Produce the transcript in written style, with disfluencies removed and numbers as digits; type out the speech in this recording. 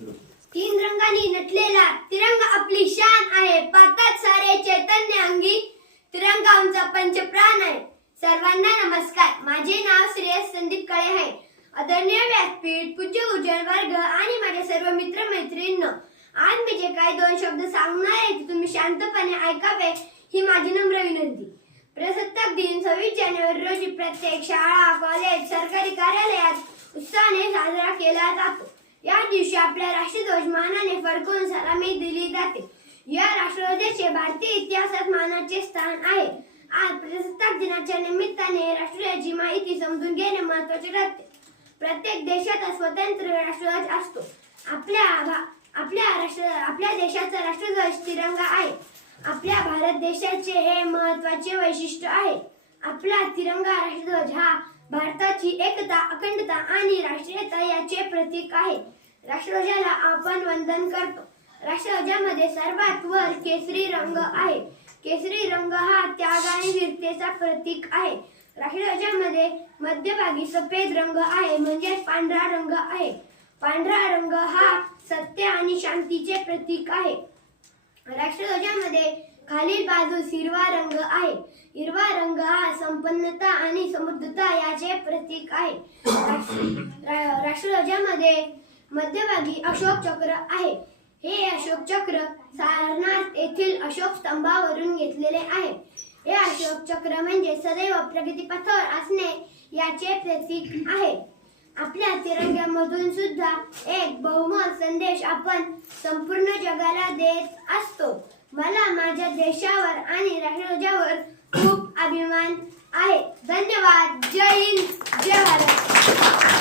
तीन रंगांनी नटलेला तिरंगा आपली शान आहे. पातात सारे चैतन्य अंगी तिरंगा आमचा पंचप्राण आहे. सर्वांना नमस्कार. माझे नाव श्रेयस संदीप काळे आहे. आदरणीय व्यासपीठ, पूज्य गुरुजन वर्ग आणि माझ्या सर्व मित्र मैत्रिणींनो, आज मी जे काही दोन शब्द सांगणार आहे ते तुम्ही शांतपणे ऐकावे ही माझी नम्र विनंती. प्रजासत्ताक दिन 26 जानेवारी रोजी प्रत्येक शाळा, कॉलेज, सरकारी कार्यालयात उत्साहाने साजरा केला जातो. या दिवशी आपला राष्ट्रध्वज मानाने फडकवून सलामी दिली जाते. या राष्ट्रध्वजाचे भारतीय इतिहासात मानाचे स्थान आहे. आज प्रजासत्ताक दिनाच्या निमित्ताने राष्ट्रध्वजाची माहिती समजून घेणे महत्त्वाचे ठरते. प्रत्येक देशात स्वतंत्र राष्ट्रध्वज असतो. आपल्या देशाचा राष्ट्रध्वज तिरंगा आहे. आपल्या भारत देशाचे हे महत्त्वाचे वैशिष्ट्य आहे. आपला तिरंगा राष्ट्रध्वज हा भारताची एकता, अखंडता आणि राष्ट्रीयता याचे प्रतीक आहे. राष्ट्रध्वजाला आपण वंदन करतो. राष्ट्रध्वजामध्ये सर्वात वर केसरी रंग आहे. केसरी रंग हा त्याग आणि वीरतेचा प्रतीक आहे. राष्ट्रध्वजामध्ये मध्यभागी सफेद रंग आहे, म्हणजे पांढरा रंग आहे. पांढरा रंग हा सत्य आणि शांतीचे प्रतीक आहे. राष्ट्रध्वजामध्ये खालील बाजूस हिरवा रंग आहे. हिरवा रंग हा संपन्नता आणि समृद्धता याचे प्रतीक आहे. राष्ट्रध्वजामध्ये मध्यभागी अशोक चक्र आहे. हे अशोक चक्र सारनाथ येथील अशोक स्तंभावरून घेतलेले आहे. हे अशोक चक्र म्हणजे सदैव प्रगतीपथावर असणे याचे प्रतीक आहे. आपल्या तिरंग्यामधून सुद्धा एक बहुमोल संदेश आपण संपूर्ण जगाला देत असतो. मला माझ्या देशावर आणि राष्ट्रध्वजावर खूप अभिमान आहे. धन्यवाद. जय हिंद, जय भारत.